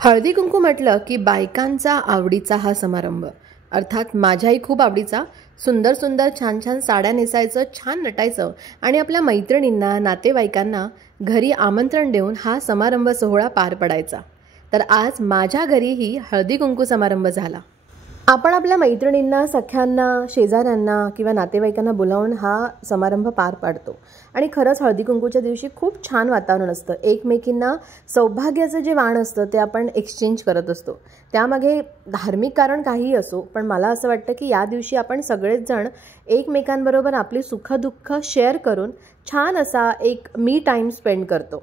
हळदी कुंकू म्हटलं की बायकांचा आवडीचा हा समारंभ, अर्थात माझ्याही खूप आवडीचा। सुंदर सुंदर छान छान साड्या नेसायचं, छान नटायचं आणि आपल्या मैत्रिणींना नातेवाईकांना घरी आमंत्रण देऊन हा समारंभ सोहळा पार पडायचा। तर आज माझ्या घरीही हळदी कुंकू समारंभ झाला। आपण आपल्या मैत्रिणींना, सख्यांना, शेजाऱ्यांना किंवा नातेवाईकांना बोलावून हा समारंभ पार पाडतो आणि खरंच हळदी कुंकूच्या दिवशी खूप छान वातावरण असतं। एकमेकींना सौभाग्याचं जे वाण असतं ते आपण एक्सचेंज करत असतो। त्यामागे धार्मिक कारण काहीही असो, पण मला असं वाटतं की या दिवशी आपण सगळेच जण एकमेकांबरोबर आपली सुखदुःख शेअर करून छान असा एक मी टाइम स्पेंड करतो।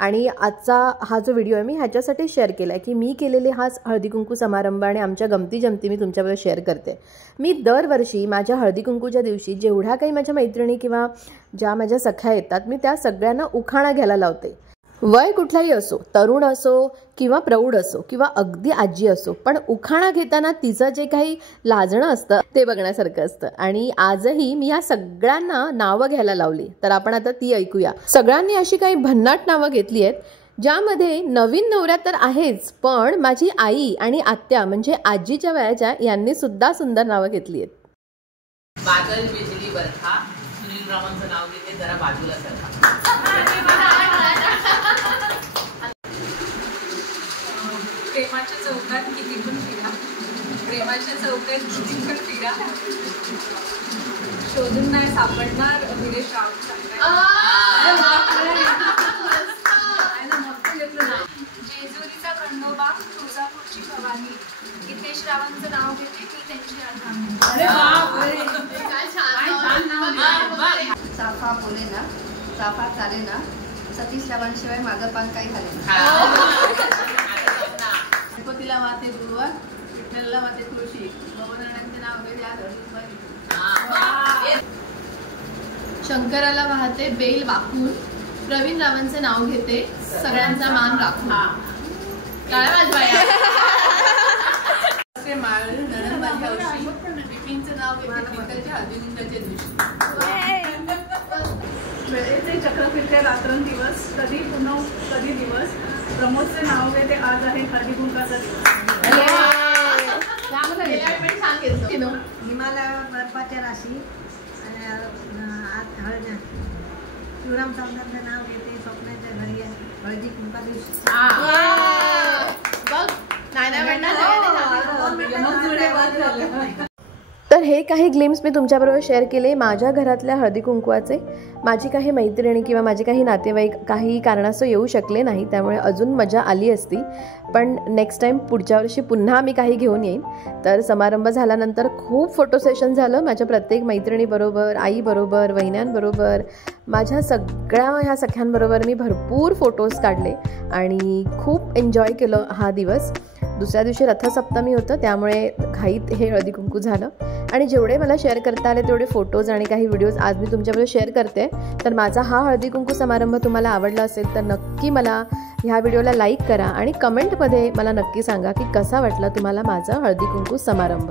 आणि आजचा हा जो व्हिडिओ आहे मी ह्याच्यासाठी शेअर केला आहे की मी केलेले हाच हळदी कुंकू समारंभ आणि आमच्या गमती जमती मी तुमच्याबरोबर शेअर करते। मी दरवर्षी माझ्या हळदी कुंकूच्या दिवशी जेवढ्या काही माझ्या मैत्रिणी किंवा ज्या माझ्या सख्या येतात मी त्या सगळ्यांना उखाणा घ्यायला लावते। वय कुठलाही असो, तरुण असो किंवा प्रौढ असो किंवा अगदी आजी असो, पण उखाणा घेताना तिचं जे काही लाजणं असतं ते बघण्यासारखं असतं। आणि आजही मी या सगळ्यांना नावं घ्यायला लावली, तर आपण आता ती ऐकूया। सगळ्यांनी अशी काही भन्नाट नावं घेतली आहेत, ज्यामध्ये नवीन नवऱ्या तर आहेच, पण माझी आई आणि आत्या म्हणजे आजीच्या वयाच्या यांनी सुद्धा सुंदर नावं घेतली आहेत। बादल, बिजली, बरखा, सुनील रावांचं नाव घेते, जरा बाजूला सरका। प्रेमाच्या चौकात किती पण फिरा, प्रेमाच्या चौकात किती पण फिरा, शोधून नाही सापडणार विरेश जेजुरीचा खंडोबा, तुळजापूरची भवानी, हितेश रावांचं नाव घेते मी त्यांची आठवण। चाफा बोले ना, चाफा चाले ना, सतीश रावांशिवाय माझं पान काही झाले ना। गणपतीला वाहते गुरुवार, विठ्ठलला वाहते तुळशी, भवनारायणचे नाव घेते आज हळदीकुंकू। शंकराला वाहते बेल वाकून, प्रवीण रावांचे नाव घेते सगळ्यांचा मान राखून। टाळ्या वाजवाया। नणंदबाजी हौशी, बिपिनचं नाव घेते पिंपळच्या हळदीकुंकाच्या दिवशी। वेळेचे चक्र फिरते रात्रंदिवस, कधी पुन्हा कधी दिवस, प्रमोदचे नाव घेते आज आहे हळदी कुंकाचा दिवस। हिमालय बर्फाच्या राशी, शिवराम सावंतांचं नाव घेते स्वप्नाच्या घरी हळदी कुंका दिवशी। तर हे काही ग्लिम्स मी तुमच्याबरोबर शेअर केले माझ्या घरातल्या हळदी कुंकवाचे। माझी काही मैत्रिणी किंवा माझे काही नातेवाईक काही कारणास्तव येऊ शकले नाही, त्यामुळे अजून मजा आली असती, पण नेक्स्ट टाईम पुढच्या वर्षी पुन्हा मी काही घेऊन येईन। तर समारंभ झाल्यानंतर खूप फोटो सेशन झालं माझ्या प्रत्येक मैत्रिणीबरोबर, आईबरोबर, वहिन्यांबरोबर, माझ्या सगळ्या ह्या सख्यांबरोबर मी भरपूर फोटोज काढले आणि खूप एन्जॉय केलं हा दिवस। दुसऱ्या दिवशी रथसप्तमी होतं, त्यामुळे घाईत हे हळदी कुंकू झालं आणि जेवढे मला शेअर करता आले तेवढे फोटोज आणि काही व्हिडिओज आज मी तुमच्याबरोबर शेअर करते। तर माझा हा हळदी कुंकू समारंभ तुम्हाला आवडला असेल तर नक्की मला ह्या व्हिडिओला लाईक करा आणि कमेंटमध्ये मला नक्की सांगा की कसा वाटला तुम्हाला माझा हळदी कुंकू समारंभ।